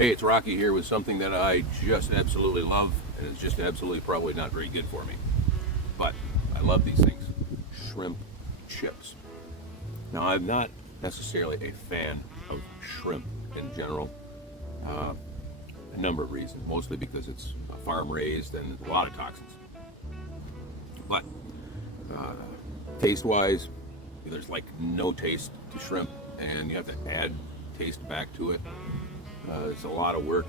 Hey, it's Rocky here with something that I just absolutely love, and it's just absolutely probably not very good for me. But I love these things. Shrimp chips. Now, I'm not necessarily a fan of shrimp in general. A number of reasons, mostly because it's farm raised and a lot of toxins. But taste-wise, there's like no taste to shrimp, and you have to add taste back to it. It's a lot of work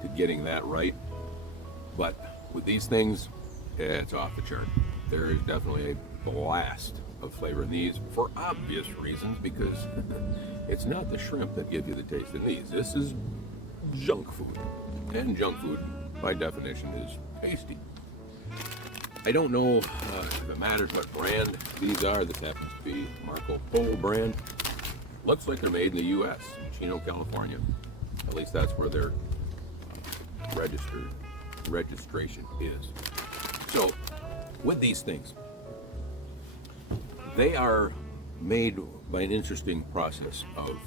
to getting that right, but with these things, it's off the chart. There is definitely a blast of flavor in these for obvious reasons, because it's not the shrimp that give you the taste in these. This is junk food, and junk food, by definition, is tasty. I don't know if it matters what brand these are. This happens to be Marco Polo brand. Looks like they're made in the U.S., Chino, California. At least that's where their registration is. So, with these things, they are made by an interesting process of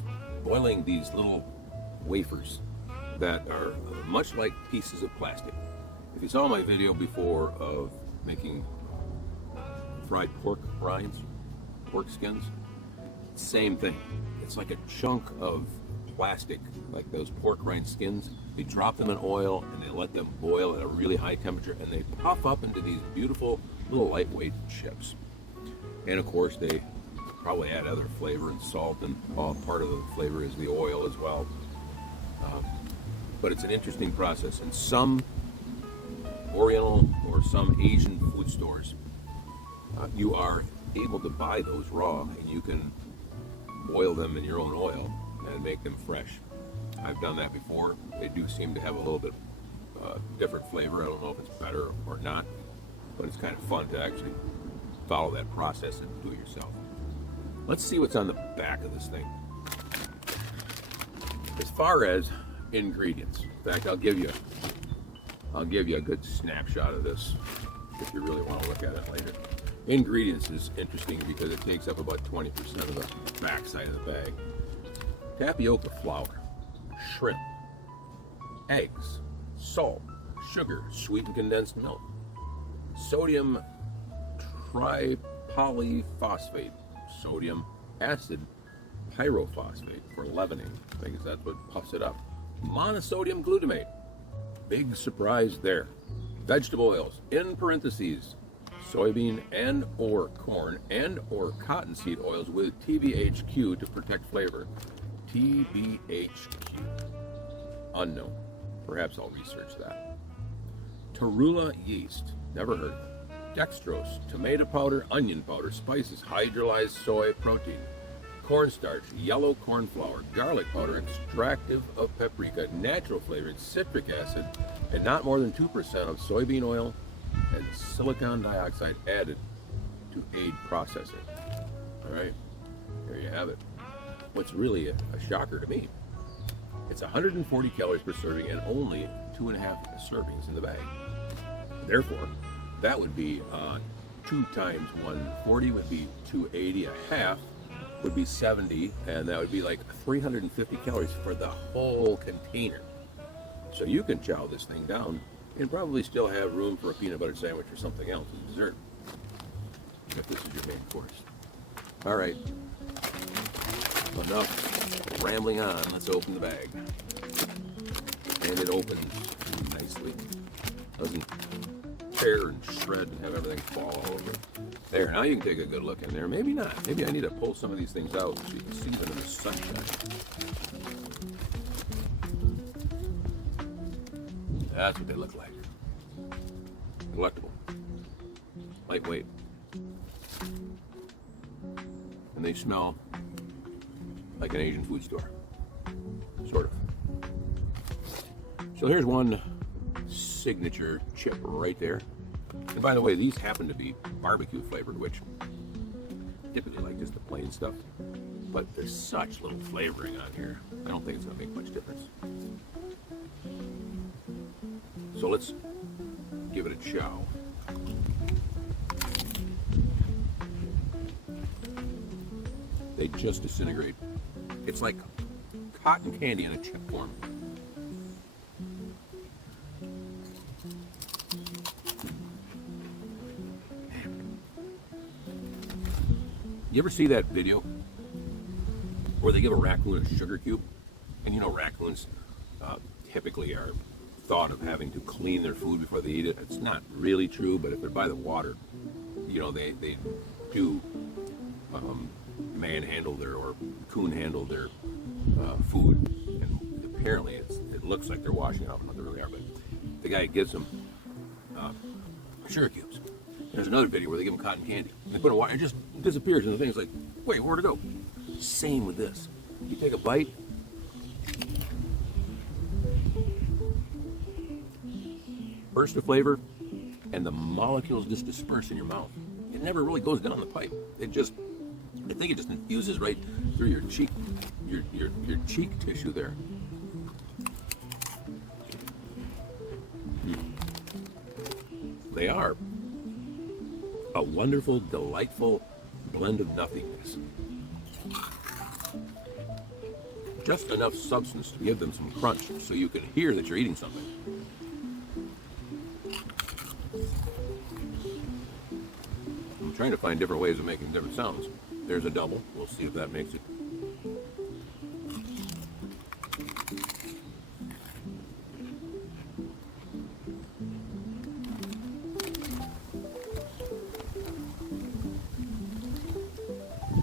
boiling these little wafers that are much like pieces of plastic. If you saw my video before of making fried pork rinds, pork skins, same thing. It's like a chunk of plastic, like those pork rind skins. They drop them in oil and they let them boil at a really high temperature, and they puff up into these beautiful little lightweight chips. And of course they probably add other flavor and salt, and part of the flavor is the oil as well. But it's an interesting process. In some Oriental or some Asian food stores, you are able to buy those raw, and you can boil them in your own oil and make them fresh. I've done that before. They do seem to have a little bit different flavor. I don't know if it's better or not, but it's kind of fun to actually follow that process and do it yourself. Let's see what's on the back of this thing. As far as ingredients, in fact, I'll give you a good snapshot of this if you really want to look at it later. Ingredients is interesting because it takes up about 20% of the back side of the bag. Tapioca flour, shrimp, eggs, salt, sugar, sweetened condensed milk, sodium tripolyphosphate, sodium acid pyrophosphate for leavening, because that's what puffs it up, monosodium glutamate, big surprise there, vegetable oils, in parentheses, soybean and or corn and or cottonseed oils with TBHQ to protect flavor. TBHQ. Unknown. Perhaps I'll research that. Torula yeast. Never heard of it. Dextrose. Tomato powder, onion powder, spices, hydrolyzed soy protein, cornstarch, yellow corn flour, garlic powder, extractive of paprika, natural flavoring, citric acid, and not more than 2% of soybean oil and silicon dioxide added to aid processing. All right, there you have it. What's really a shocker to me, it's 140 calories per serving and only 2.5 servings in the bag. Therefore, that would be 2 times 140 would be 280. A half would be 70, and that would be like 350 calories for the whole container. So you can chow this thing down and probably still have room for a peanut butter sandwich or something else as dessert, if this is your main course. All right, enough rambling on. Let's open the bag. And it opens nicely. Doesn't tear and shred and have everything fall all over. There, now you can take a good look in there. Maybe not. Maybe I need to pull some of these things out so you can see them in the sunshine. That's what they look like. Delectable. Lightweight. And they smell like an Asian food store. Sort of. So here's one signature chip right there. And by the way, these happen to be barbecue flavored, which typically like just the plain stuff. But there's such little flavoring on here, I don't think it's going to make much difference. So let's give it a chow. They just disintegrate. It's like cotton candy in a chip form. You ever see that video where they give a raccoon a sugar cube? And you know raccoons typically are thought of having to clean their food before they eat it. It's not really true, but if they're by the water, you know, they do manhandle their, or coon handle their food. And apparently it looks like they're washing it off, but they really are. But the guy gives them sugar cubes. There's another video where they give them cotton candy. And they put it in water, it just disappears, and the thing's like, wait, where'd it go? Same with this. You take a bite, burst of flavor, and the molecules just disperse in your mouth. It never really goes down the pipe. I think it just infuses right through your cheek, your cheek tissue there. They are a wonderful, delightful blend of nothingness. Just enough substance to give them some crunch so you can hear that you're eating something. I'm trying to find different ways of making different sounds. There's a double. We'll see if that makes it.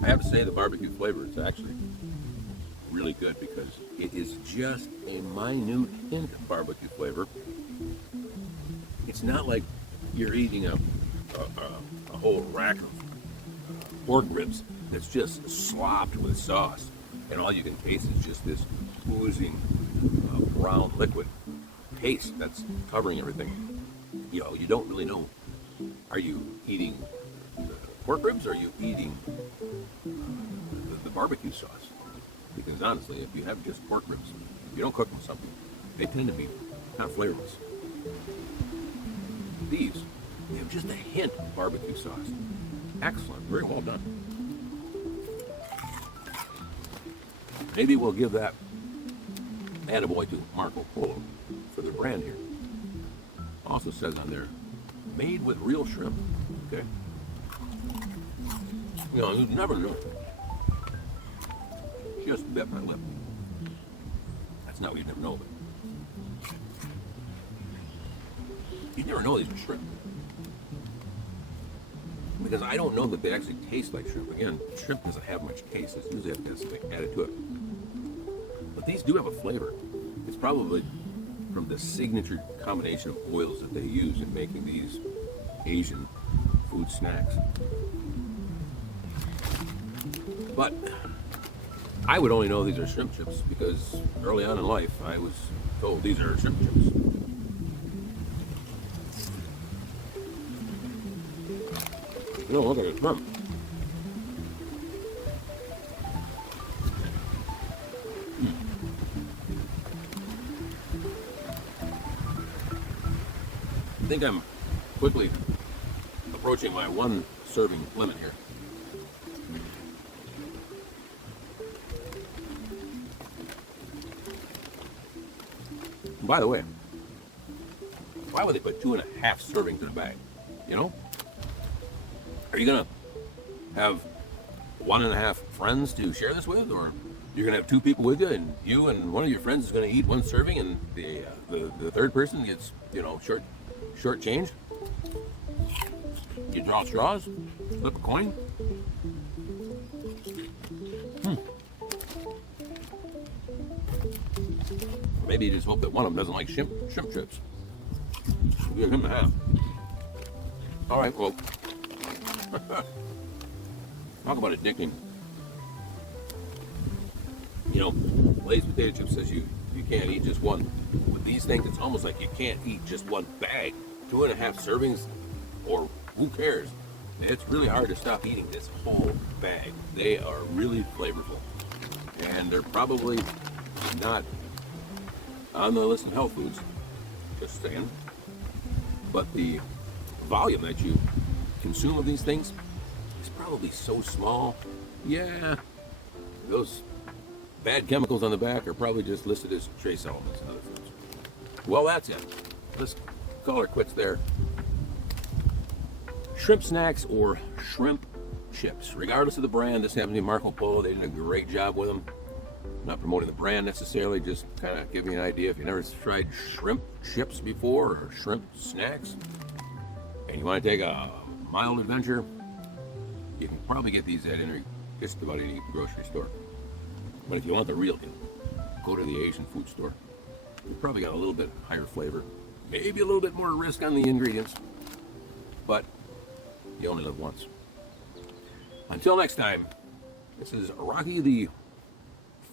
I have to say the barbecue flavor is actually really good because it is just a minute hint of barbecue flavor. It's not like you're eating a whole rack of pork ribs that's just slopped with sauce, and all you can taste is just this oozing brown liquid paste that's covering everything. You know, you don't really know, are you eating pork ribs, or are you eating the barbecue sauce? Because honestly, if you have just pork ribs, if you don't cook them something, they tend to be kind of flavorless. These, they have just a hint of barbecue sauce. Excellent, very well done. Maybe we'll give that attaboy to Marco Polo for their brand here. Also says on there, made with real shrimp. Okay. You know, you never know. Just bit my lip. That's not what you never know. But you never know these are shrimp. Because I don't know that they actually taste like shrimp. Again, shrimp doesn't have much taste. It's usually have something added to it. But these do have a flavor. It's probably from the signature combination of oils that they use in making these Asian food snacks. But I would only know these are shrimp chips because early on in life I was told these are shrimp chips. You know, look at it, shrimp. I think I'm quickly approaching my one serving limit here. By the way, why would they put 2.5 servings in a bag? You know? Are you gonna have 1.5 friends to share this with, or you're gonna have 2 people with you and one of your friends is gonna eat 1 serving, and the third person gets, you know, short change? You draw straws, flip a coin. Maybe you just hope that one of them doesn't like shrimp chips. We'll give him a half. All right, well, talk about addicting. You know, Lay's potato chip says you can't eat just one. With these things, it's almost like you can't eat just one bag. 2.5 servings, or who cares? It's really hard to stop eating this whole bag. They are really flavorful, and they're probably not on the list of health foods, just saying. But the volume that you consume of these things is probably so small. Yeah, those bad chemicals on the back are probably just listed as trace elements in other foods. Well, that's it. Let's call her quits there. Shrimp snacks, or shrimp chips. Regardless of the brand, this happens to be Marco Polo. They did a great job with them. Not promoting the brand necessarily, just kind of giving you an idea. If you never tried shrimp chips before or shrimp snacks, and you want to take a mild adventure, you can probably get these at just about any grocery store. But if you want the real deal, go to the Asian food store. They probably got a little bit higher flavor, maybe a little bit more risk on the ingredients, but you only live once. Until next time, this is Rocky the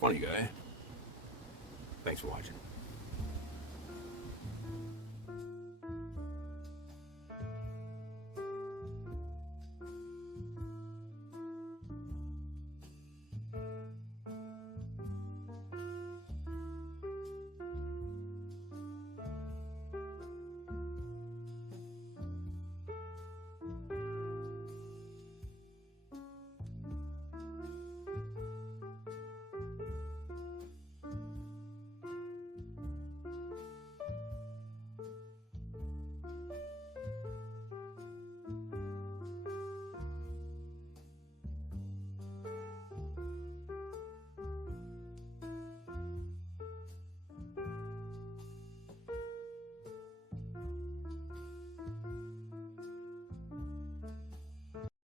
Funny Guy. Thanks for watching.